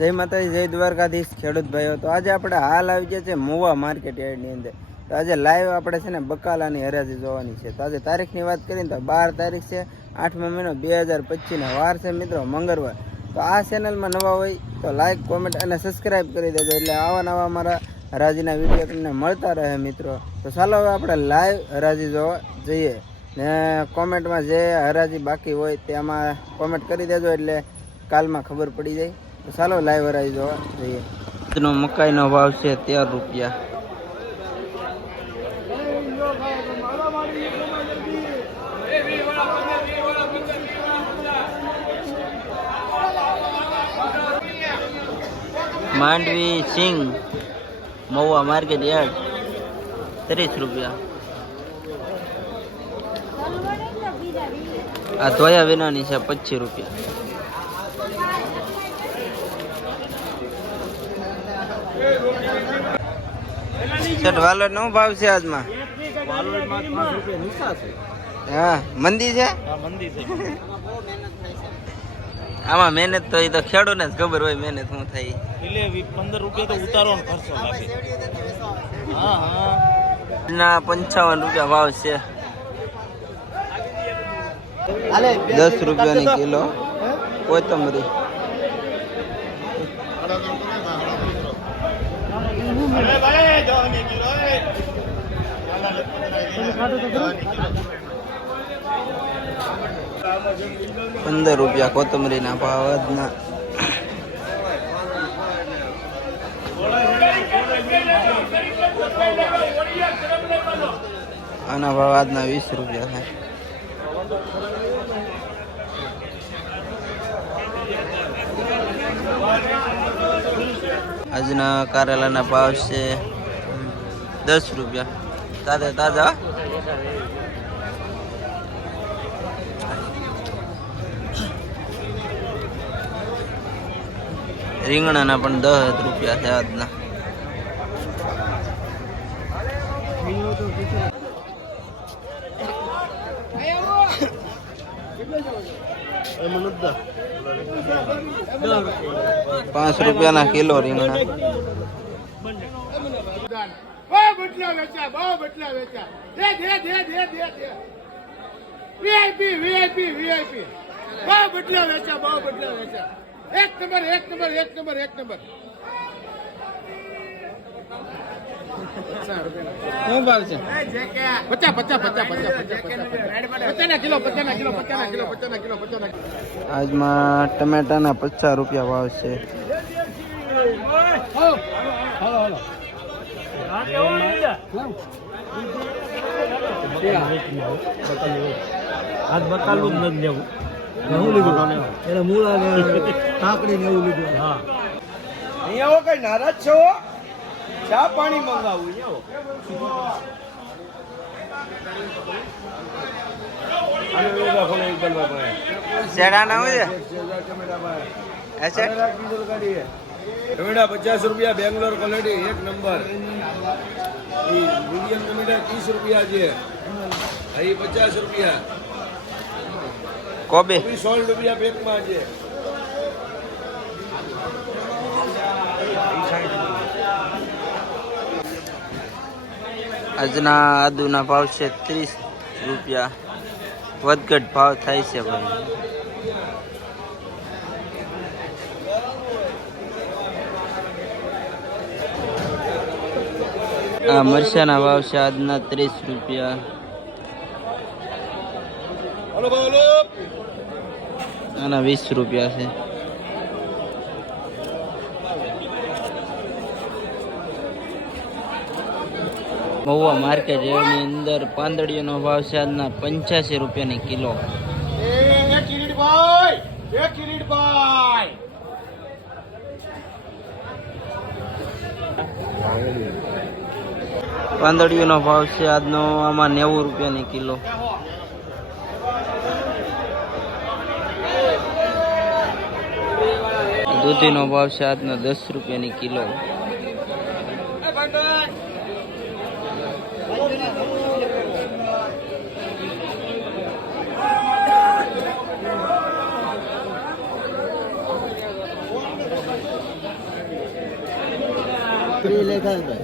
જય માતાજી, જય દ્વારકાધીશ ખેડૂત ભાઈઓ. તો આજે આપણે હાલ આવી ગયા છે મોવા માર્કેટ યાર્ડની અંદર. તો આજે લાઈવ આપણે છે ને બકાલાની હરાજી જોવાની છે. તો આજે તારીખની વાત કરીએ તો બાર તારીખ છે આઠમો મહિનો બે હજાર પચીસનો વાર છે મિત્રો, મંગળવાર. તો આ ચેનલમાં નવા હોય તો લાઈક કોમેન્ટ અને સબસ્ક્રાઈબ કરી દેજો. એટલે આવા નવા મારા હરાજીના વીડિયો તમને મળતા રહે મિત્રો. તો ચાલો હવે આપણે લાઈવ હરાજી જોવા જઈએ. ને કોમેન્ટમાં જે હરાજી બાકી હોય તેમાં કોમેન્ટ કરી દેજો એટલે કાલમાં ખબર પડી જાય. ચાલો લાઈવ હરાજી જોવા જઈએ. આજનો મકાઈનો ભાવ છે તેર રૂપિયા. માંડવી સિંગ, મહુવા માર્કેટ યાર્ડ, ત્રીસ રૂપિયા. આ ધોયા વિનાની છે પચીસ રૂપિયા. શેઠ ભાવ છે આજમાં? હા, મંદી છે? આમાં મહેનત તો એ તો ખેડૂતને જ ખબર હોય મહેનત શું થાય. પંદર રૂપિયા તો ઉતારવાનો ખર્ચો હા હા ના, પંચાવન રૂપિયા ભાવ છે. દસ રૂપિયાની કિલો, કોથમરી. પંદર રૂપિયા કોથમરીના ભાવ આજના આના ભાવ આજના વીસ રૂપિયા છે આજના કારેલાના ભાવ છે દસ રૂપિયા. તાજા તાજા રીંગણાના પણ દસ રૂપિયા છે આજના. પાંચ રૂપિયાના કિલો રીંગણા. એક નંબર એક નંબર એક નંબર એક નંબર. શું ભાવ છે? પચાસ પચાસ પચાસ પચાસ પચાસ કિલો પચાસ કિલો પચાસ કિલો પચાસ કિલો પચાસ આજમાં ટમેટાના પચાસ રૂપિયા ભાવ છે. આજ બકાલું જ નથી લેવું. લીધું. મૂળા કાકડી ને એવું લીધું. હા. અહીંયા કઈ નારાજ છો? ચા પાણી મંગાવું ટમેટા પચાસ રૂપિયા બેંગ્લોર ક્વોલિટી એક નંબર. મીડિયમ ટમેટા ત્રીસ રૂપિયા છે. અહીં પચાસ રૂપિયા. કોબી સોળ રૂપિયા પેકમાં છે. આજના આદુના ભાવ છે ત્રીસ રૂપિયા. વધઘટ ભાવ થાય છે ભાઈ. આ મરચાના ભાવ છે આજના ત્રીસ રૂપિયા. આના વીસ રૂપિયા છે. મહુવા માર્કેટ એની અંદર પાંદડીઓનો ભાવ છે આજના પંચ્યાસી રૂપિયાની કિલો. પાંદડીઓનો ભાવ છે આજનો આમાં નેવું રૂપિયાની કિલો. દૂધીનો ભાવ છે આજનો દસ રૂપિયાની કિલો.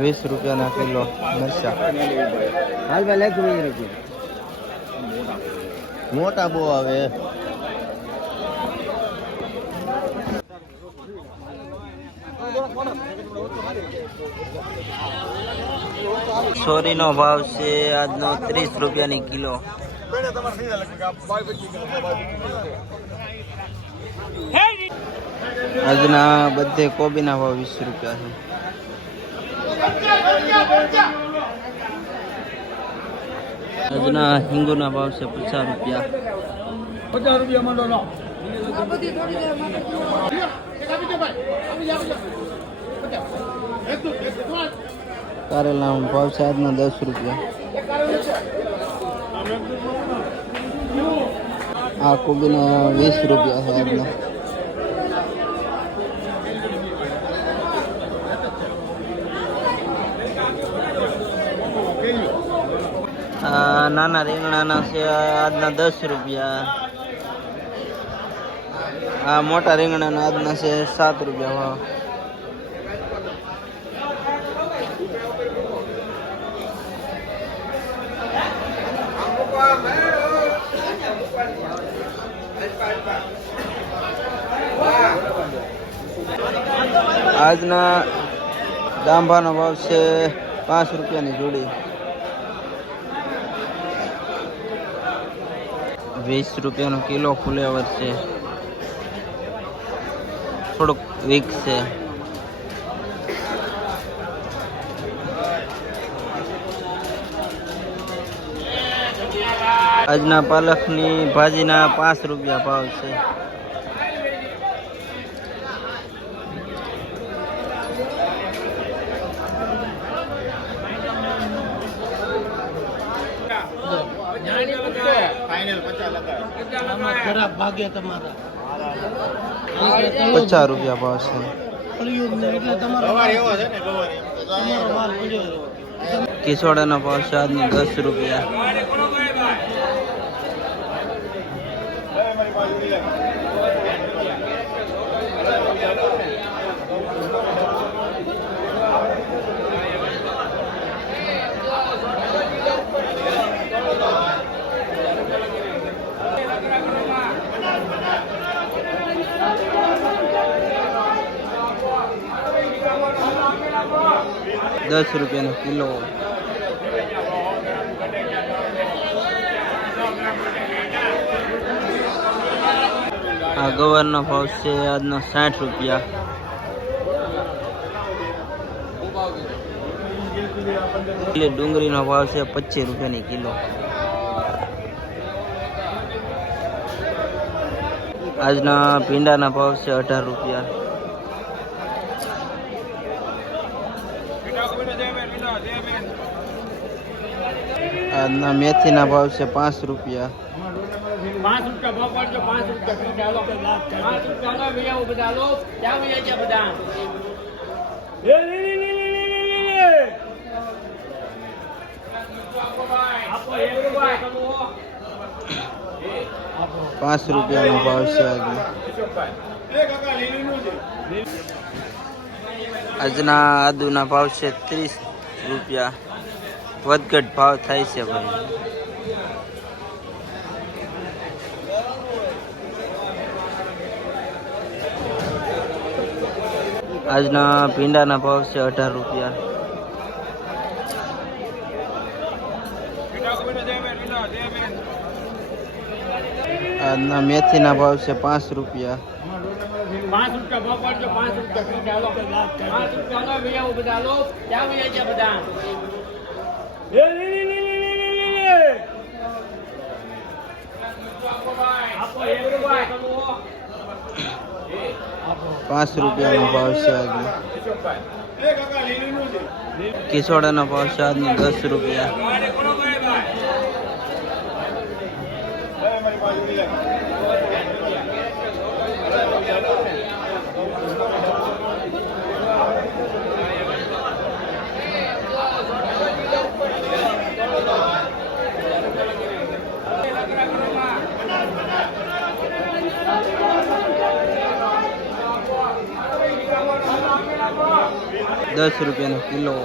વીસ રૂપિયા ના કિલો મરચા. હાલ ભાઈ લેખ વીસ મોટા બહુ આવે. સોરીનો ભાવ છે આજનો ત્રીસ રૂપિયાની કિલો. આજના બધે કોબીના ભાવ વીસ રૂપિયા છે. આજના હિંગુના ભાવ છે પચાસ રૂપિયા. પચાસ રૂપિયા મંડો નો કારેલાનો ભાવ છે આજના દસ રૂપિયા. આ કોબીનો વીસ રૂપિયા છે આજના. નાના રીંગણાના છે, આજના દસ રૂપિયા. આ મોટા રીંગણાના આજના છે સાત રૂપિયા ભાવ. આજના દાંભાનો ભાવ છે પાંચ રૂપિયાની જોડી. વીસ રૂપિયાનો કિલો ફુલેવર છે. થોડુંક વીક છે. આજના પાલકની ભાજીના પાંચ રૂપિયા ભાવ છે. પચાસ રૂપિયા ભાવ છે. કિસોડાનો ભાવ છે આજનો દસ રૂપિયા. દસ રૂપિયાનો કિલો. આ ગવારનો ભાવ છે આજનો સાઠ રૂપિયા. એટલે ડુંગળીનો ભાવ છે પચીસ રૂપિયાની કિલો. આજના ભીંડાના ભાવ છે અઢાર રૂપિયા. આજના મેથીના ભાવ છે પાંચ રૂપિયા. પાંચ રૂપિયા ભાવ પાડજો પાંચ રૂપિયા પાંચ રૂપિયા લો ભૈયા બધા લો ક્યાં ભૈયા છે બધા? એ લે લે લે લે લે લે લે આપો એક રૂપિયા પાંચ રૂપિયાનો ભાવ છે આજનો આજના આદુના ભાવ છે ત્રીસ રૂપિયા. વધઘટ ભાવ થાય છે ભાઈ. આજના ભીંડાના ભાવ છે અઢાર રૂપિયા આજના મેથીના ભાવ છે પાંચ રૂપિયા પાંચ રૂપિયા ભાવ પાડજો પાંચ રૂપિયા લો પાંચ રૂપિયા લો ભૈયા બધા લો ક્યાં ભૈયા છે બધા એ લે લે લે લે લે મેથીના ભાવ છે પાંચ રૂપિયા. પાંચ રૂપિયાનો ભાવ છે આજનો. કિસોડાનો ભાવ છે આજનો દસ રૂપિયા. દસ રૂપિયાનો કિલો